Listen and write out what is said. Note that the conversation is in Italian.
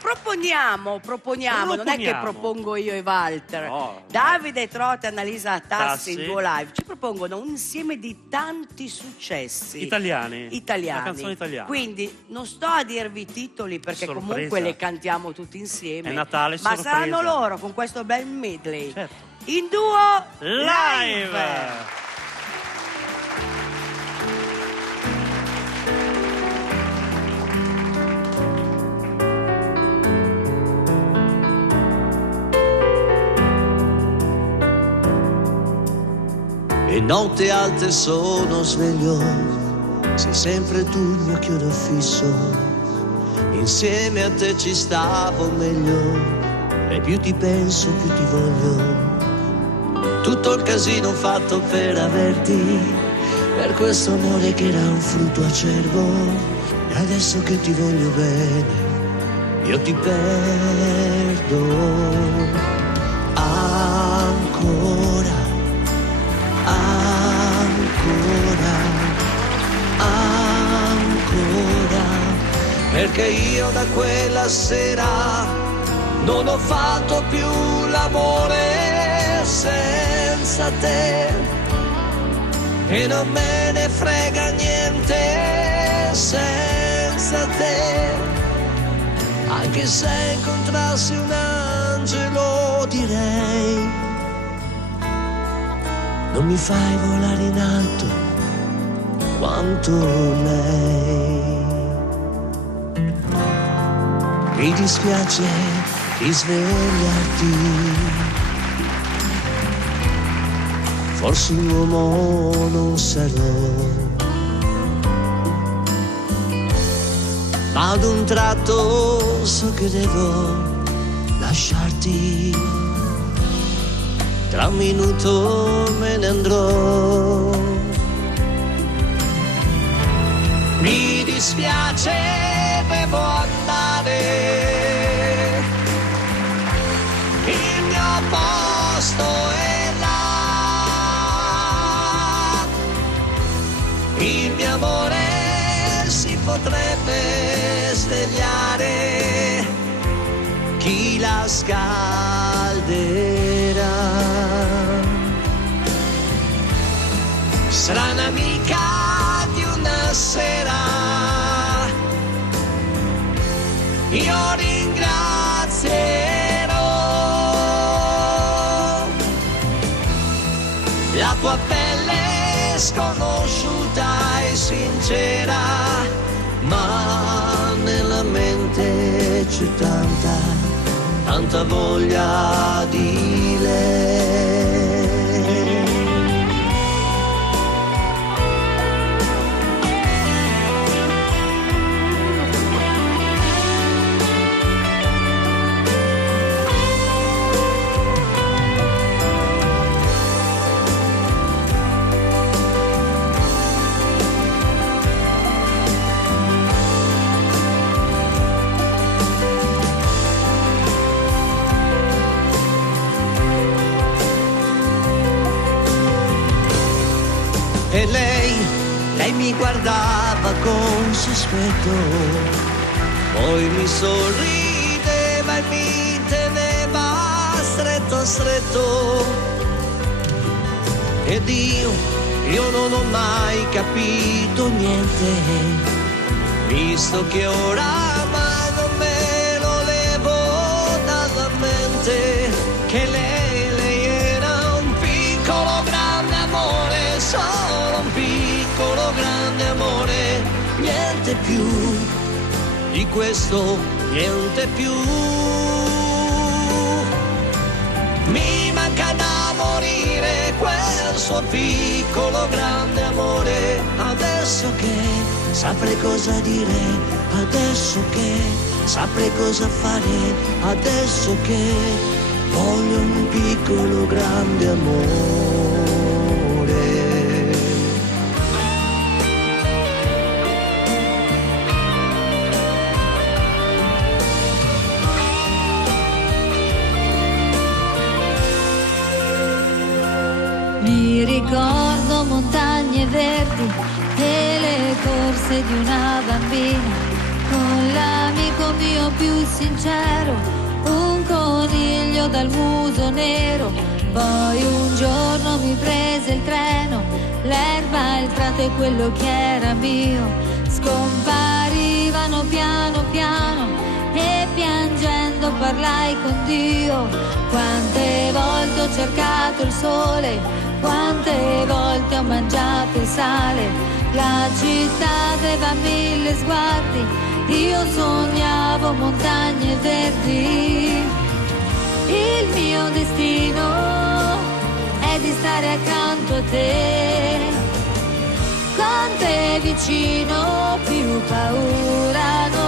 Proponiamo, non è che propongo io e Walter. No, Davide Trota e Annalisa Tassi, il Tassi. duo live, ci propongono un insieme di tanti successi Italiani. italiani. Una canzone italiana. Quindi non sto a dirvi i titoli perché Sorpresa. comunque le cantiamo tutti insieme. È Natale, ma sorpresa. saranno loro con questo bel medley. Certo. In duo Live. E notte alte sono sveglio, sei sempre tu il mio chiodo fisso. Insieme a te ci stavo meglio, e più ti penso più ti voglio. Tutto il casino fatto per averti, per questo amore che era un frutto acerbo. E adesso che ti voglio bene, io ti perdo ancora. Ancora, perché io da quella sera non ho fatto più l'amore senza te, e non me ne frega niente senza te, anche se incontrassi un angelo direi: non mi fai volare in alto quanto lei. Mi dispiace di svegliarti, forse un uomo non sarò, ma ad un tratto so che devo lasciarti. Tra un minuto me ne andrò. Mi dispiace, devo andare. Il mio posto è là. Il mio amore si potrebbe svegliare. Chi la scalderà? Sarà un'amica di una sera. Io ringrazierò la tua pelle sconosciuta e sincera, ma nella mente c'è tanta voglia di lei. E lei mi guardava con sospetto, poi mi sorrideva e mi teneva stretto. Ed io non ho mai capito niente, visto che oramai non me lo levo dalla mente, che lei era un piccolo grande amore, solo un piccolo grande amore, niente più di questo, niente più. Mi manca da morire quel suo piccolo grande amore, adesso che saprei cosa dire, adesso che saprei cosa fare, adesso che voglio un piccolo grande amore. Mi ricordo montagne verdi e le corse di una bambina con l'amico mio più sincero, un coniglio dal muso nero. Poi un giorno mi prese il treno, l'erba, il prato e quello che era mio scomparivano piano piano e piangendo parlai con Dio. Quante volte ho cercato il sole, quante volte ho mangiato il sale, la città aveva 1000 sguardi, io sognavo montagne verdi. Il mio destino è di stare accanto a te, con te vicino più paura non